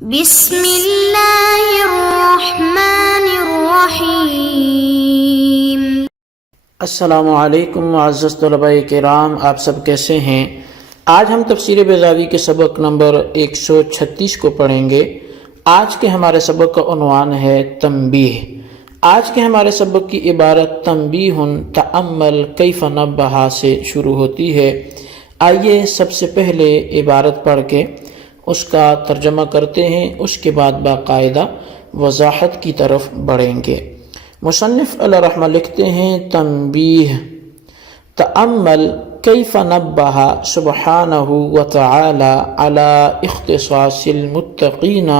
بسم اللہ الرحمن الرحیم۔ السلام علیکم معزز طلباء کرام، آپ سب کیسے ہیں؟ آج ہم تفسیر بیضاوی کے سبق نمبر 136 کو پڑھیں گے۔ آج کے ہمارے سبق کا عنوان ہے تنبیہ۔ آج کے ہمارے سبق کی عبارت تنبیہ تأمل کیف نبہ سے شروع ہوتی ہے۔ آئیے سب سے پہلے عبارت پڑھ کے اس کا ترجمہ کرتے ہیں، اس کے بعد باقاعدہ وضاحت کی طرف بڑھیں گے۔ مصنف علیہ رحمہ لکھتے ہیں تنبیہ، تأمل کیف نبہ سبحانہ وتعالی علی اختصاص المتقین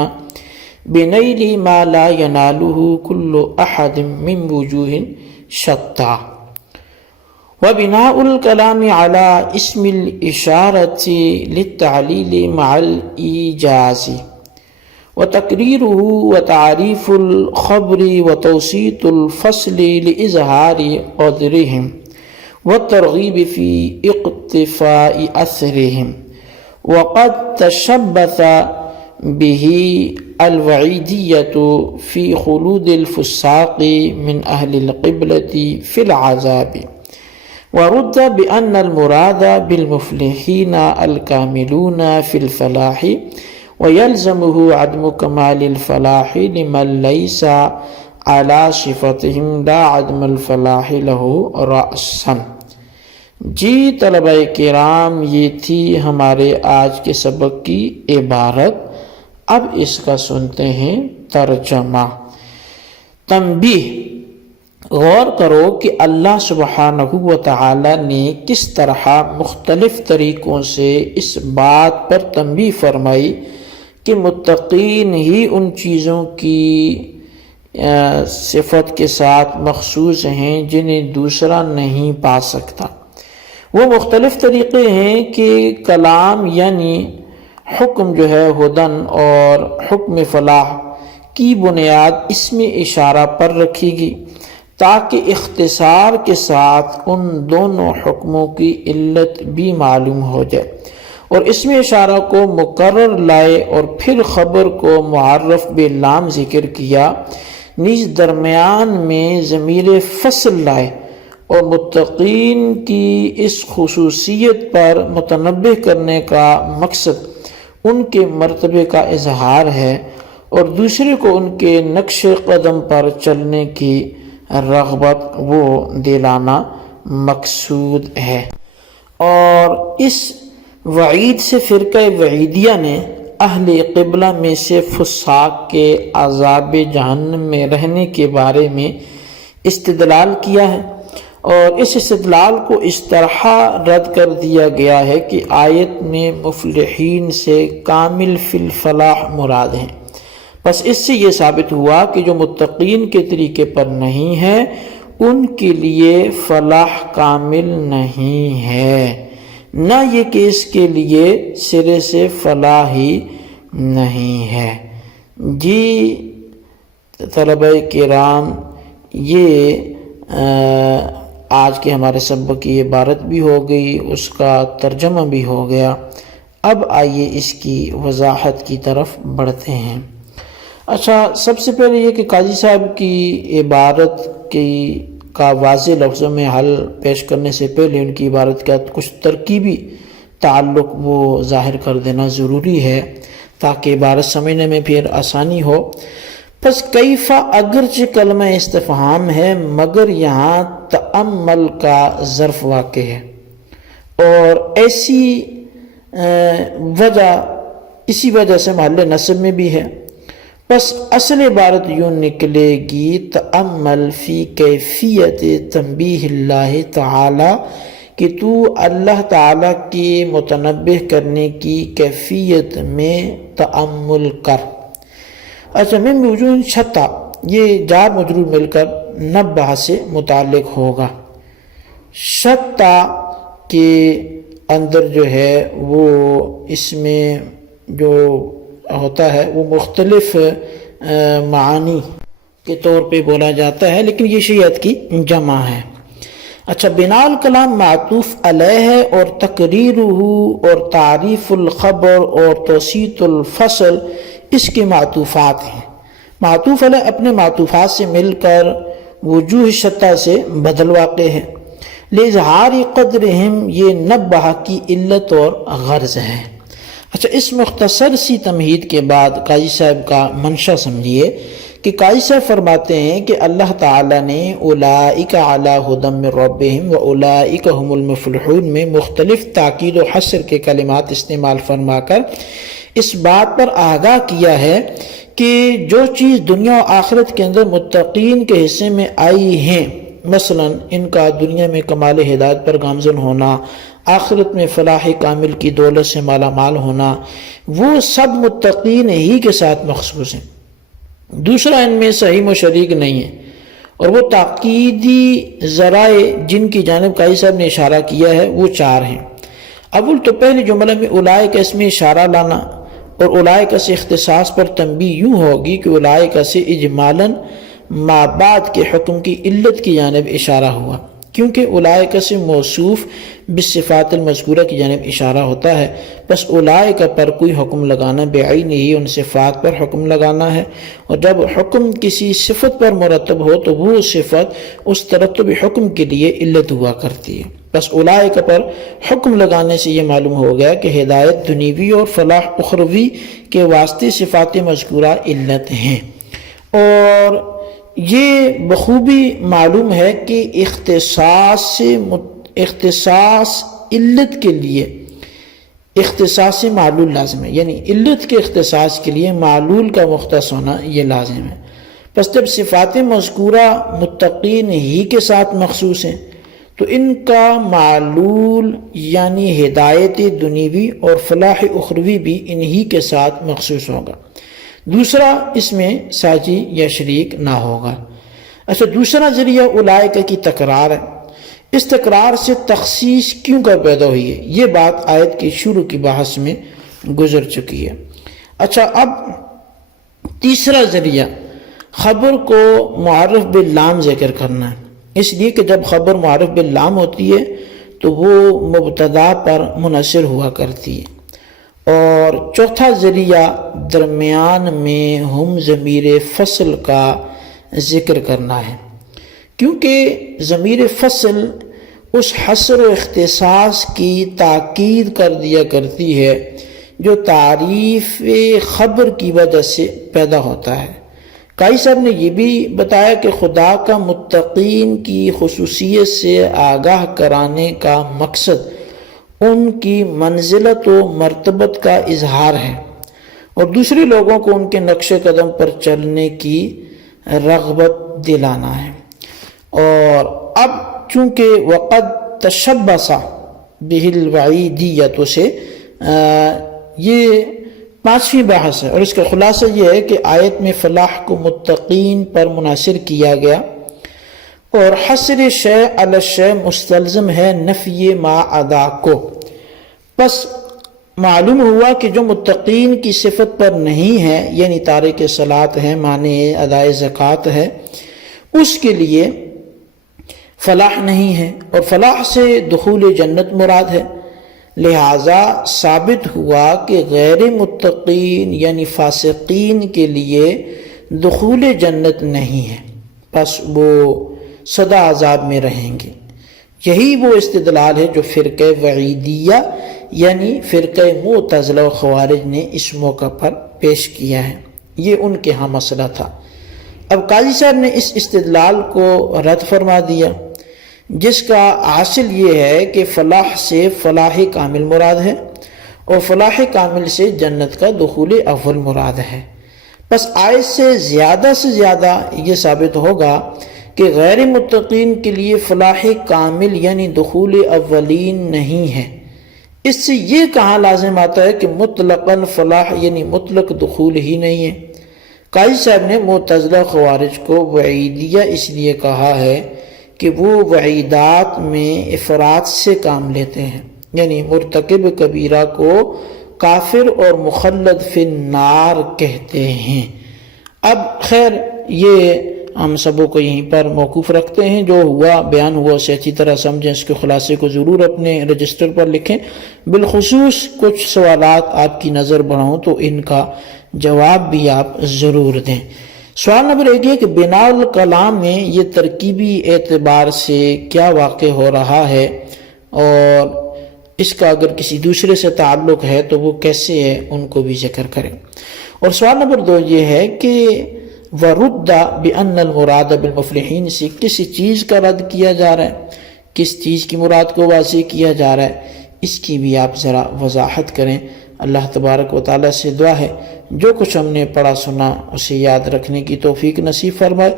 بنیل ما لا ینالہ کل احد من وجوہ شتیٰ، وبناء الكلام على اسم الإشارة للتعليل مع الإيجاز، وتقريره وتعريف الخبر وتوسيط الفصل لإظهار قدرهم والترغيب في اقتفاء أثرهم، وقد تشبث به الوعيدية في خلود الفساق من أهل القبلة في العذاب، ورد بأن المراد بالمفلحين الكاملون في الفلاح، ويلزمه عدم كمال الفلاح لمن ليس على صفتهم لا عدم الفلاح له رأسا۔ جی طلبہ کرام، یہ تھی ہمارے آج کے سبق کی عبارت۔ اب اس کا سنتے ہیں ترجمہ۔ تنبیہ، غور کرو کہ اللہ سبحانہ و تعالی نے کس طرح مختلف طریقوں سے اس بات پر تنبیہ فرمائی کہ متقین ہی ان چیزوں کی صفت کے ساتھ مخصوص ہیں جنہیں دوسرا نہیں پا سکتا۔ وہ مختلف طریقے ہیں کہ کلام یعنی حکم جو ہے ہدن اور حکم فلاح کی بنیاد اسم اشارہ پر رکھی گی تاکہ اختصار کے ساتھ ان دونوں حکموں کی علت بھی معلوم ہو جائے، اور اسم اشارہ کو مقرر لائے اور پھر خبر کو معرف بلام ذکر کیا، نیز درمیان میں ضمیر فصل لائے، اور متقین کی اس خصوصیت پر متنبہ کرنے کا مقصد ان کے مرتبے کا اظہار ہے اور دوسرے کو ان کے نقش قدم پر چلنے کی رغبت وہ دلانا مقصود ہے۔ اور اس وعید سے فرقہ وعیدیہ نے اہل قبلہ میں سے فساق کے عذاب جہنم میں رہنے کے بارے میں استدلال کیا ہے، اور اس استدلال کو اس طرح رد کر دیا گیا ہے کہ آیت میں مفلحین سے کامل فی الفلاح مراد ہیں۔ بس اس سے یہ ثابت ہوا کہ جو متقین کے طریقے پر نہیں ہے ان کے لیے فلاح کامل نہیں ہے، نہ یہ کہ اس کے لیے سرے سے فلاح ہی نہیں ہے۔ جی طلبہ کرام، یہ آج کے ہمارے سبق کی عبارت بھی ہو گئی، اس کا ترجمہ بھی ہو گیا۔ اب آئیے اس کی وضاحت کی طرف بڑھتے ہیں۔ اچھا، سب سے پہلے یہ کہ قاضی صاحب کی عبارت کا واضح لفظوں میں حل پیش کرنے سے پہلے ان کی عبارت کا کچھ ترکیبی تعلق وہ ظاہر کر دینا ضروری ہے تاکہ عبارت سمجھنے میں پھر آسانی ہو۔ پس کیفہ اگرچہ کلمہ استفہام ہے مگر یہاں تأمل کا ظرف واقع ہے، اور اسی وجہ سے محل نصب میں بھی ہے۔ پس اصل عبارت یوں نکلے گی تأمل فی کیفیت تنبیہ اللہ تعالی، کہ تو اللہ تعالی کی متنبہ کرنے کی کیفیت میں تأمل کر۔ اچھا، من وجوہ شتیٰ، یہ جار مجرور مل کر نبہ سے متعلق ہوگا۔ شتیٰ کے اندر جو ہے وہ اس میں جو ہوتا ہے وہ مختلف معانی کے طور پہ بولا جاتا ہے، لیکن یہ شیعت کی جمع ہے۔ اچھا، بنا الکلام معطوف علیہ ہے، اور تقریرہ اور تعریف الخبر اور توسیط الفصل اس کے معطوفات ہیں۔ معطوف علیہ اپنے معطوفات سے مل کر وجوہ شتہ سے بدل واقع ہے۔ لِإِظْهَارِ قَدْرِهِمْ یہ نبہ کی علت اور غرض ہے۔ اچھا، اس مختصر سی تمہید کے بعد قاضی صاحب کا منشا سمجھیے کہ قاضی صاحب فرماتے ہیں کہ اللہ تعالیٰ نے اولئک علی ھدی من ربہم واولئک ھم المفلحون میں مختلف تاکید و حصر کے کلمات استعمال فرما کر اس بات پر آگاہ کیا ہے کہ جو چیز دنیا و آخرت کے اندر متقین کے حصے میں آئی ہیں، مثلا ان کا دنیا میں کمال ہدایت پر گامزن ہونا، آخرت میں فلاح کامل کی دولت سے مالا مال ہونا، وہ سب متقین ہی کے ساتھ مخصوص ہیں، دوسرا ان میں سہیم و شریک نہیں ہے۔ اور وہ تاکیدی ذرائع جن کی جانب قاضی صاحب نے اشارہ کیا ہے وہ 4 ہیں۔ اول تو پہلے جملہ میں اولئک اس میں اشارہ لانا اور اولئک سے اختصاص پر تنبیہ یوں ہوگی کہ اولئک سے اجمالاً ما بعد کے حکم کی علت کی جانب اشارہ ہوا، کیونکہ اولئک سے موصوف بالصفات المذکورہ کی جانب اشارہ ہوتا ہے، بس اولئک پر کوئی حکم لگانا بعین ہی ان صفات پر حکم لگانا ہے، اور جب حکم کسی صفت پر مرتب ہو تو وہ صفت اس ترتب حکم کے لیے علت ہوا کرتی ہے۔ بس اولئک پر حکم لگانے سے یہ معلوم ہو گیا کہ ہدایت دنیوی اور فلاح اخروی کے واسطے صفات مذکورہ علت ہیں۔ اور یہ بخوبی معلوم ہے کہ اختصاص علت کے لیے اختصاص معلول لازم ہے، یعنی علت کے اختصاص کے لیے معلول کا مختص ہونا یہ لازم ہے۔ پس جب صفات مذکورہ متقین ہی کے ساتھ مخصوص ہیں تو ان کا معلول یعنی ہدایت دنیوی اور فلاح اخروی بھی انہی کے ساتھ مخصوص ہوگا، دوسرا اس میں ساجی یا شریک نہ ہوگا۔ اچھا، دوسرا ذریعہ اولئک کی تکرار ہے۔ اس تکرار سے تخصیص کیوں کر پیدا ہوئی ہے، یہ بات آیت کی شروع کی بحث میں گزر چکی ہے۔ اچھا، اب تیسرا ذریعہ خبر کو معرف باللام ذکر کرنا ہے، اس لیے کہ جب خبر معرف باللام ہوتی ہے تو وہ مبتدا پر منحصر ہوا کرتی ہے۔ اور چوتھا ذریعہ درمیان میں ہم ضمیر فصل کا ذکر کرنا ہے، کیونکہ ضمیر فصل اس حصر و اختصاص کی تاکید کر دیا کرتی ہے جو تعریف خبر کی وجہ سے پیدا ہوتا ہے۔ قاضی صاحب نے یہ بھی بتایا کہ خدا کا متقین کی خصوصیت سے آگاہ کرانے کا مقصد ان کی منزلت و مرتبت کا اظہار ہے اور دوسرے لوگوں کو ان کے نقش قدم پر چلنے کی رغبت دلانا ہے۔ اور اب چونکہ وقد تشبث بہ الوعیدیت سے یہ 5ویں بحث ہے، اور اس کا خلاصہ یہ ہے کہ آیت میں فلاح کو متقین پر منحصر کیا گیا اور حصر شیء علی الشیء مستلزم ہے نفی ما عدا کو۔ پس معلوم ہوا کہ جو متقین کی صفت پر نہیں ہے، یعنی تارک صلاۃ ہے، مانع ادائے زکوٰۃ ہے، اس کے لیے فلاح نہیں ہے، اور فلاح سے دخول جنت مراد ہے۔ لہٰذا ثابت ہوا کہ غیر متقین یعنی فاسقین کے لیے دخول جنت نہیں ہے، پس وہ سدا عذاب میں رہیں گے۔ یہی وہ استدلال ہے جو فرقہ وعیدیہ یعنی فرقہ معتزلہ و خوارج نے اس موقع پر پیش کیا ہے، یہ ان کے ہاں مسئلہ تھا۔ اب قاضی صاحب نے اس استدلال کو رد فرما دیا، جس کا حاصل یہ ہے کہ فلاح سے فلاح کامل مراد ہے اور فلاح کامل سے جنت کا دخول اول مراد ہے۔ بس آیت سے زیادہ یہ ثابت ہوگا کہ غیر متقین کے لیے فلاح کامل یعنی دخول اولین نہیں ہے۔ اس سے یہ کہاں لازم آتا ہے کہ مطلقاً فلاح یعنی مطلق دخول ہی نہیں ہے۔ قاضی صاحب نے معتزلہ خوارج کو وعیدیہ اس لیے کہا ہے کہ وہ وعیدات میں افراد سے کام لیتے ہیں، یعنی مرتکب کبیرہ کو کافر اور مخلد فی النار کہتے ہیں۔ اب خیر یہ ہم سبوں کو یہیں پر موقوف رکھتے ہیں، جو ہوا بیان ہوا اسے اچھی طرح سمجھیں، اس کے خلاصے کو ضرور اپنے رجسٹر پر لکھیں۔ بالخصوص کچھ سوالات آپ کی نظر بڑھاؤں تو ان کا جواب بھی آپ ضرور دیں۔ سوال نمبر 1 یہ کہ بناء الکلام میں یہ ترکیبی اعتبار سے کیا واقع ہو رہا ہے اور اس کا اگر کسی دوسرے سے تعلق ہے تو وہ کیسے ہے، ان کو بھی ذکر کریں۔ اور سوال نمبر 2 یہ ہے کہ وَرُدَّ بِأَنَّ الْمُرَادَ بِالْمُفْلِحِينَ سے کسی چیز کا رد کیا جا رہا ہے، کس چیز کی مراد کو واضح کیا جا رہا ہے، اس کی بھی آپ ذرا وضاحت کریں۔ اللہ تبارک و تعالیٰ سے دعا ہے جو کچھ ہم نے پڑھا سنا اسے یاد رکھنے کی توفیق نصیب فرمائے۔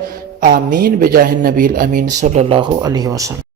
آمین بجاہ النبی الامین صلی اللہ علیہ وسلم۔